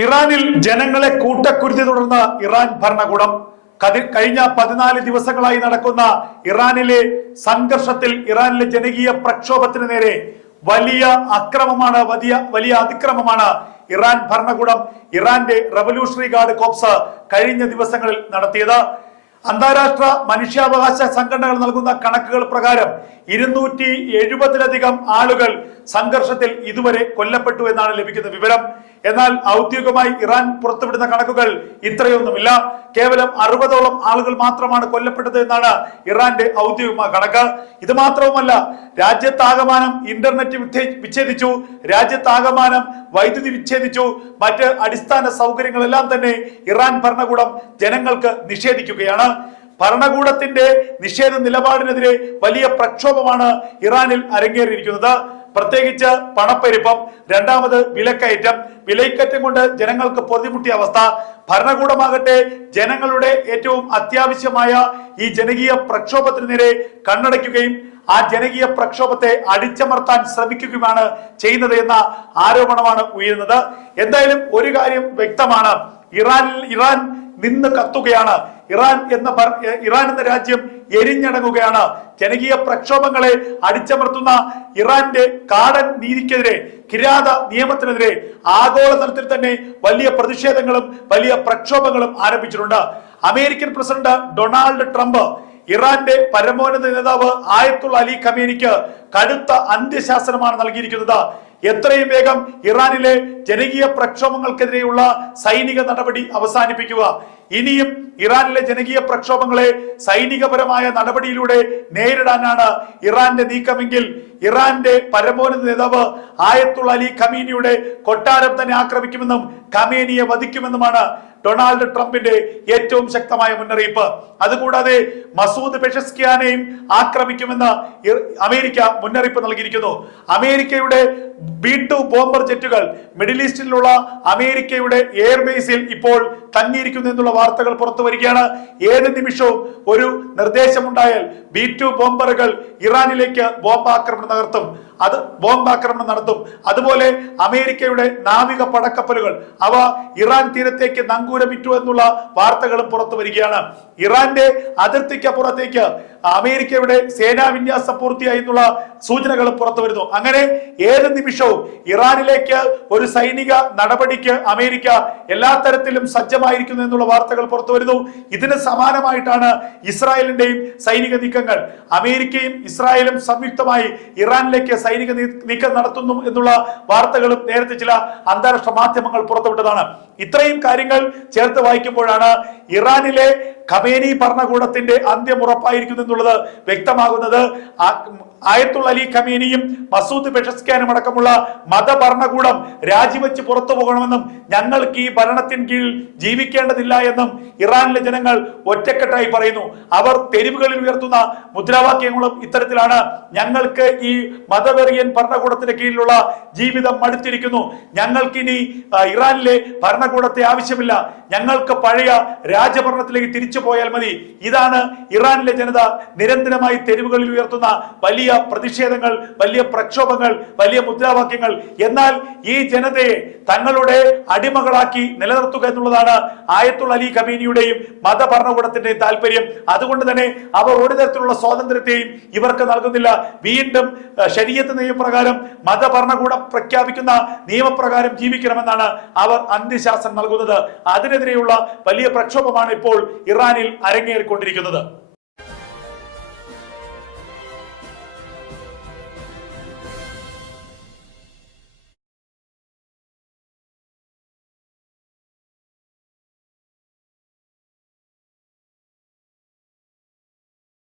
ഇറാനിൽ ജനങ്ങളെ കൂട്ടക്കുരുതി തുടർന്ന് ഇറാൻ ഭരണകൂടം കഴിഞ്ഞ പതിനാല് ദിവസങ്ങളായി നടക്കുന്ന ഇറാനിലെ സംഘർഷത്തിൽ ഇറാനിലെ ജനകീയ പ്രക്ഷോഭത്തിന് നേരെ വലിയ അക്രമമാണ് വലിയ വലിയ അതിക്രമമാണ് ഇറാൻ ഭരണകൂടം ഇറാന്റെ റവല്യൂഷണറി ഗാർഡ് കോപ്സ് കഴിഞ്ഞ ദിവസങ്ങളിൽ നടത്തിയത്. അന്താരാഷ്ട്ര മനുഷ്യാവകാശ സംഘടനകൾ നൽകുന്ന കണക്കുകൾ പ്രകാരം ഇരുന്നൂറ്റി എഴുപതിലധികം ആളുകൾ സംഘർഷത്തിൽ ഇതുവരെ കൊല്ലപ്പെട്ടു എന്നാണ് ലഭിക്കുന്ന വിവരം. എന്നാൽ ഔദ്യോഗികമായി ഇറാൻ പുറത്തുവിടുന്ന കണക്കുകൾ ഇത്രയൊന്നുമില്ല. കേവലം അറുപതോളം ആളുകൾ മാത്രമാണ് കൊല്ലപ്പെട്ടത് എന്നാണ് ഇറാന്റെ ഔദ്യോഗിക കണക്ക് ഇത് മാത്രവുമല്ല രാജ്യത്താകമാനം ഇന്റർനെറ്റ് വിച്ഛേ- വിച്ഛേദിച്ചു രാജ്യത്താകമാനം വൈദ്യുതി വിച്ഛേദിച്ചു മറ്റ് അടിസ്ഥാന സൗകര്യങ്ങളെല്ലാം തന്നെ ഇറാൻ ഭരണകൂടം ജനങ്ങൾക്ക് നിഷേധിക്കുകയാണ്. ഭരണകൂടത്തിന്റെ നിഷേധ നിലപാടിനെതിരെ വലിയ പ്രക്ഷോഭമാണ് ഇറാനിൽ അരങ്ങേറിയിരിക്കുന്നത്. പ്രത്യേകിച്ച് പണപ്പെരുപ്പം രണ്ടാമത് വിലക്കയറ്റം. വിലക്കയറ്റം കൊണ്ട് ജനങ്ങൾക്ക് പൊതിമുട്ടിയ അവസ്ഥ. ഭരണകൂടമാകട്ടെ ജനങ്ങളുടെ ഏറ്റവും അത്യാവശ്യമായ ഈ ജനകീയ പ്രക്ഷോഭത്തിന് നേരെ കണ്ണടയ്ക്കുകയും ആ ജനകീയ പ്രക്ഷോഭത്തെ അടിച്ചമർത്താൻ ശ്രമിക്കുകയുമാണ് ചെയ്യുന്നത് എന്ന ആരോപണമാണ് ഉയരുന്നത്. എന്തായാലും ഒരു കാര്യം വ്യക്തമാണ്. ഇറാനിൽ ഇറാൻ നിന്ന് കത്തുകയാണ്. ഇറാൻ എന്ന ഇറാൻ എന്ന രാജ്യം എരിഞ്ഞടങ്ങുകയാണ് ജനകീയ പ്രക്ഷോഭങ്ങളെ അടിച്ചമർത്തുന്ന ഇറാന്റെ കാടൻ നീതിക്കെതിരെ കിരാത നിയമത്തിനെതിരെ ആഗോളതലത്തിൽ തന്നെ വലിയ പ്രതിഷേധങ്ങളും വലിയ പ്രക്ഷോഭങ്ങളും ആരംഭിച്ചിട്ടുണ്ട്. അമേരിക്കൻ പ്രസിഡന്റ് ഡൊണാൾഡ് ട്രംപ് ഇറാന്റെ പരമോന്നത നേതാവ് ആയത്തുള്ള അലി ഖമേനിക്ക് കടുത്ത അന്ത്യശാസനമാണ് നൽകിയിരിക്കുന്നത്. എത്രയും വേഗം ഇറാനിലെ ജനകീയ പ്രക്ഷോഭങ്ങൾക്കെതിരെയുള്ള സൈനിക നടപടി അവസാനിപ്പിക്കുക. ഇനിയും ഇറാനിലെ ജനകീയ പ്രക്ഷോഭങ്ങളെ സൈനികപരമായ നടപടിയിലൂടെ നേരിടാനാണ് ഇറാന്റെ നീക്കമെങ്കിൽ ഇറാന്റെ പരമോന്നത നേതാവ് ആയത്തുള്ള അലി ഖമീനിയുടെ കൊട്ടാരം തന്നെ ആക്രമിക്കുമെന്നും ഖമേനിയെ വധിക്കുമെന്നുമാണ് ഡൊണാൾഡ് ട്രംപിന്റെ ഏറ്റവും ശക്തമായ മുന്നറിയിപ്പ്. അതുകൂടാതെ മസൂദ് പെഷസ്കിയാനെയും ആക്രമിക്കുമെന്ന് അമേരിക്ക മുന്നറിയിപ്പ് നൽകിയിരിക്കുന്നു. അമേരിക്കയുടെ ബി ടു ബോംബർ ജെറ്റുകൾ മിഡിൽ ഈസ്റ്റിലുള്ള അമേരിക്കയുടെ എയർബേസിൽ ഇപ്പോൾ തങ്ങിയിരിക്കുന്നു എന്നുള്ള വാർത്തകൾ പുറത്തു വരികയാണ്. ഏത് നിമിഷവും ഒരു നിർദ്ദേശമുണ്ടായാൽ ബി ടു ബോംബറുകൾ ഇറാനിലേക്ക് ബോംബ് ആക്രമണം നടത്തും അത് ബോംബാക്രമണം നടത്തും. അതുപോലെ അമേരിക്കയുടെ നാവിക പടക്കപ്പലുകൾ അവ ഇറാൻ തീരത്തേക്ക് നങ്കൂരമിറ്റു എന്നുള്ള വാർത്തകളും പുറത്തു വരികയാണ്. ഇറാന്റെ അതിർത്തിക്കപ്പുറത്തേക്ക് അമേരിക്കയുടെ സേനാ വിന്യാസം പൂർത്തിയായി എന്നുള്ള സൂചനകളും പുറത്തു വരുന്നു. അങ്ങനെ ഏത് നിമിഷവും ഇറാനിലേക്ക് ഒരു സൈനിക നടപടിക്ക് അമേരിക്ക എല്ലാ തരത്തിലും സജ്ജമായിരിക്കുന്നു എന്നുള്ള വാർത്തകൾ പുറത്തു വരുന്നു. ഇതിന് സമാനമായിട്ടാണ് ഇസ്രായേലിന്റെയും സൈനിക നീക്കങ്ങൾ. അമേരിക്കയും ഇസ്രായേലും സംയുക്തമായി ഇറാനിലേക്ക് സൈനിക നീക്കം നടത്തുന്നു എന്നുള്ള വാർത്തകളും നേരത്തെ ചില അന്താരാഷ്ട്ര മാധ്യമങ്ങൾ പുറത്തുവിട്ടതാണ്. ഇത്രയും കാര്യങ്ങൾ ചേർത്ത് വായിക്കുമ്പോഴാണ് ഇറാനിലെ ഖമേനി ഭരണകൂടത്തിന്റെ അന്ത്യം ഉറപ്പായിരിക്കുന്നു എന്നുള്ളത് വ്യക്തമാകുന്നത്. ആ- ആയത്തുള്ള അലി ഖമേനിയും മസൂദ് പെഷസ്കാനും അടക്കമുള്ള മതഭരണകൂടം രാജിവെച്ച് പുറത്തു പോകണമെന്നും ഞങ്ങൾക്ക് ഈ ഭരണത്തിന് കീഴിൽ ജീവിക്കേണ്ടതില്ല എന്നും ഇറാനിലെ ജനങ്ങൾ ഒറ്റക്കെട്ടായി പറയുന്നു. അവർ തെരുവുകളിൽ ഉയർത്തുന്ന മുദ്രാവാക്യങ്ങളും ഇത്തരത്തിലാണ് ഞങ്ങൾക്ക് ഈ മതവെറിയൻ ഭരണകൂടത്തിന്റെ കീഴിലുള്ള ജീവിതം മടുത്തിരിക്കുന്നു. ഞങ്ങൾക്ക് ഇനി ഇറാനിലെ ഭരണകൂടത്തെ ആവശ്യമില്ല. ഞങ്ങൾക്ക് പഴയ രാജഭരണത്തിലേക്ക് തിരിച്ചു പോയാൽ മതി. ഇതാണ് ഇറാനിലെ ജനത നിരന്തരമായി തെരുവുകളിൽ ഉയർത്തുന്ന വലിയ പ്രതിഷേധങ്ങൾ വലിയ പ്രക്ഷോഭങ്ങൾ വലിയ മുദ്രാവാക്യങ്ങൾ. എന്നാൽ ഈ ജനതയെ തങ്ങളുടെ അടിമകളാക്കി നിലനിർത്തുക എന്നുള്ളതാണ് ആയത്തുള്ള അലി കബീനിയുടെയും മതഭരണകൂടത്തിന്റെയും താല്പര്യം. അതുകൊണ്ട് തന്നെ അവർ ഒരു തരത്തിലുള്ള സ്വാതന്ത്ര്യത്തെയും ഇവർക്ക് നൽകുന്നില്ല. വീണ്ടും ശരീരത്ത് നിയമപ്രകാരം മതഭരണകൂടം പ്രഖ്യാപിക്കുന്ന നിയമപ്രകാരം ജീവിക്കണമെന്നാണ് അവർ അന്ത്യശാസനം നൽകുന്നത്. അതിനെതിരെയുള്ള വലിയ പ്രക്ഷോഭമാണ് ഇപ്പോൾ ഇറാനിൽ അരങ്ങേറിക്കൊണ്ടിരിക്കുന്നത്.